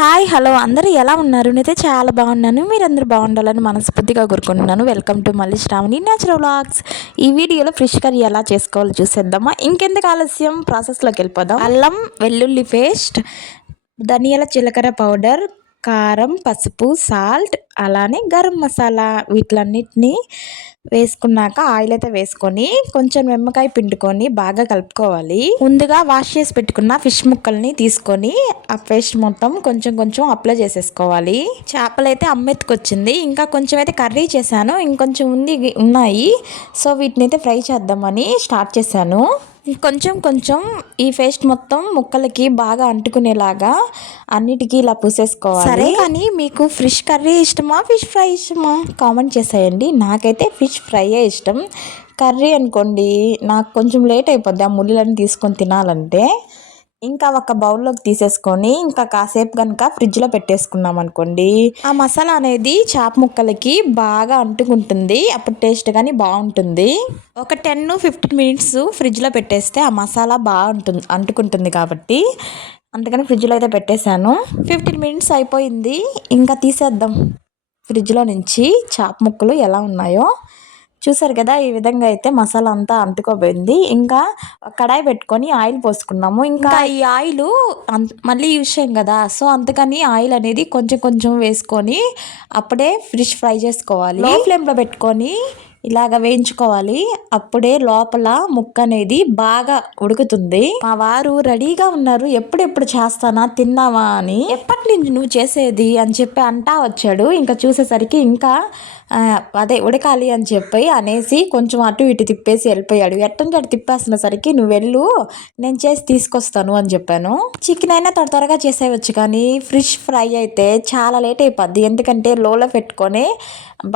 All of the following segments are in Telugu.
హాయ్ హలో అందరూ ఎలా ఉన్నారు? నేనైతే చాలా బాగున్నాను. మీరందరూ బాగుండాలని మనస్ఫూర్తిగా కోరుకుంటున్నాను. వెల్కమ్ టు మళ్ళీ శ్రావణి నేచురల్ వ్లాగ్స్. ఈ వీడియోలో ఫిష్ కర్రీ ఎలా చేసుకోవాలో చూసేద్దామా. ఇంకెందుకు ఆలస్యం, ప్రాసెస్లోకి వెళ్ళిపోదాం. అల్లం వెల్లుల్లి పేస్ట్, ధనియాల జీలకర్ర పౌడర్, కారం, పసుపు, సాల్ట్, అలానే గరం మసాలా వీటిలన్నిటిని వేసుకున్నాక ఆయిల్ అయితే వేసుకొని కొంచెం నిమ్మకాయ పిండుకొని బాగా కలుపుకోవాలి. ముందుగా వాష్ చేసి పెట్టుకున్న ఫిష్ ముక్కల్ని తీసుకొని ఆ పేస్ట్ మొత్తం కొంచెం కొంచెం అప్లై చేసేసుకోవాలి. చేపలు అయితే అమ్మెత్తుకొచ్చింది. ఇంకా కొంచెం అయితే కర్రీ చేశాను, ఇంకొంచెం ఉన్నాయి. సో వీటిని అయితే ఫ్రై చేద్దామని స్టార్ట్ చేశాను. కొంచెం కొంచెం ఈ పేస్ట్ మొత్తం ముక్కలకి బాగా అంటుకునేలాగా అన్నిటికీ ఇలా పూసేసుకోవాలి. సరే, కానీ మీకు ఫిష్ కర్రీ ఇష్టమా, ఫిష్ ఫ్రై ఇష్టమా కామెంట్ చేసేయండి. నాకైతే ఫిష్ ఫ్రైయే ఇష్టం. కర్రీ అనుకోండి నాకు కొంచెం లేట్ అయిపోద్ది ఆ ముళ్ళని తీసుకొని తినాలంటే. ఇంకా ఒక బౌల్లోకి తీసేసుకొని ఇంకా కాసేపు కనుక ఫ్రిడ్జ్లో పెట్టేసుకున్నాం అనుకోండి, ఆ మసాలా అనేది చేప ముక్కలకి బాగా అంటుకుంటుంది. అప్పుడు టేస్ట్ కానీ బాగుంటుంది. ఒక 10-15 మినిట్స్ ఫ్రిడ్జ్లో పెట్టేస్తే ఆ మసాలా బాగుంటుంది, అంటుకుంటుంది కాబట్టి అందుకని ఫ్రిడ్జ్లో అయితే పెట్టేశాను. 15 మినిట్స్ అయిపోయింది. ఇంకా తీసేద్దాం ఫ్రిడ్జ్లో నుంచి చేప ముక్కలు ఎలా ఉన్నాయో. చూసారు కదా, ఈ విధంగా అయితే మసాలా అంతా అంటుకోపోయింది. ఇంకా కడాయి పెట్టుకొని ఆయిల్ పోసుకున్నాము. ఇంకా ఈ ఆయిల్ మళ్ళీ యూస్ చేయం కదా, సో అందుకని ఆయిల్ అనేది కొంచెం కొంచెం వేసుకొని అప్పుడే ఫిష్ ఫ్రై చేసుకోవాలి. లో ఫ్లేమ్లో పెట్టుకొని ఇలాగ వేయించుకోవాలి. అప్పుడే లోపల ముక్క అనేది బాగా ఉడుకుతుంది. మా వారు రెడీగా ఉన్నారు, ఎప్పుడెప్పుడు చేస్తానా తిన్నావా అని. ఎప్పటి నుంచి నువ్వు చేసేది అని చెప్పి అంటా వచ్చాడు. ఇంకా చూసేసరికి ఇంకా అదే ఉడకాలి అని చెప్పి అనేసి కొంచెం అటు ఇటు తిప్పేసి వెళ్ళిపోయాడు. ఎట్టంటే అటు తిప్పేస్తున్నసరికి నువ్వు వెళ్ళు, నేను చేసి తీసుకొస్తాను అని చెప్పాను. చికెన్ అయినా త్వరగా చేసేయచ్చు, కానీ ఫిష్ ఫ్రై అయితే చాలా లేట్ అయిపోద్ది. ఎందుకంటే లోలో పెట్టుకొని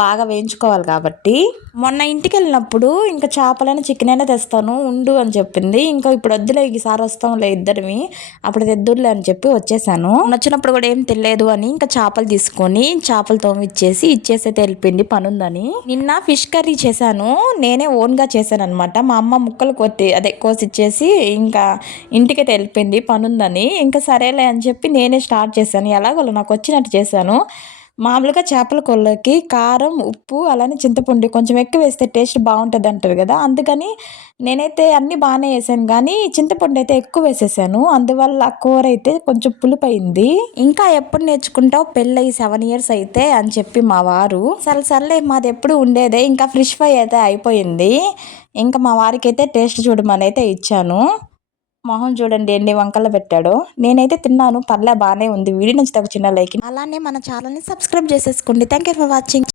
బాగా వేయించుకోవాలి కాబట్టి. మొన్న ఇంటికి వెళ్ళినప్పుడు ఇంకా చేపలైనా చికెన్ అయినా తెస్తాను ఉండు అని చెప్పింది. ఇంకా ఇప్పుడు వద్దులే, ఈసారి వస్తాంలే ఇద్దరివి, అప్పుడు తెద్దులే అని చెప్పి వచ్చేసాను. వచ్చినప్పుడు కూడా ఏం తెలియదు అని ఇంకా చేపలు తీసుకొని చేపలు తోమిచ్చేసి అయితే వెళ్ళిపోయింది పని ఉందని. నిన్న ఫిష్ కర్రీ చేశాను, నేనే ఓన్గా చేశాను అనమాట. మా అమ్మ ముక్కలు కోసిచ్చేసి ఇంకా ఇంటికైతే వెళ్ళిపోయింది పని ఉందని. ఇంకా సరేలే అని చెప్పి నేనే స్టార్ట్ చేశాను. ఎలాగో నాకు వచ్చినట్టు చేశాను. మామూలుగా చేపల కూరలోకి కారం, ఉప్పు, అలానే చింతపండు కొంచెం ఎక్కువ వేస్తే టేస్ట్ బాగుంటుంది అంటారు కదా, అందుకని నేనైతే అన్నీ బాగానే వేసాను, కానీ చింతపండు అయితే ఎక్కువ వేసేసాను. అందువల్ల కూర అయితే కొంచెం పులుపైంది. ఇంకా ఎప్పుడు నేర్చుకుంటావు, పెళ్ళయి 7 years అయితే అని చెప్పి మా వారు, సర్లే మాది ఎప్పుడు ఉండేదే. ఇంకా ఫిష్ ఫ్రై అయితే అయిపోయింది. ఇంకా మా వారికి అయితే టేస్ట్ చూడమని అయితే ఇచ్చాను. మొహం చూడండి ఎన్ని వంకలు పెట్టాడో. నేనైతే తిన్నాను, పర్లే బాగానే ఉంది. వీడియో నుంచి ఒక చిన్న లైక్, అలానే మన ఛానల్ని సబ్స్క్రైబ్ చేసేసుకోండి. Thank you for watching.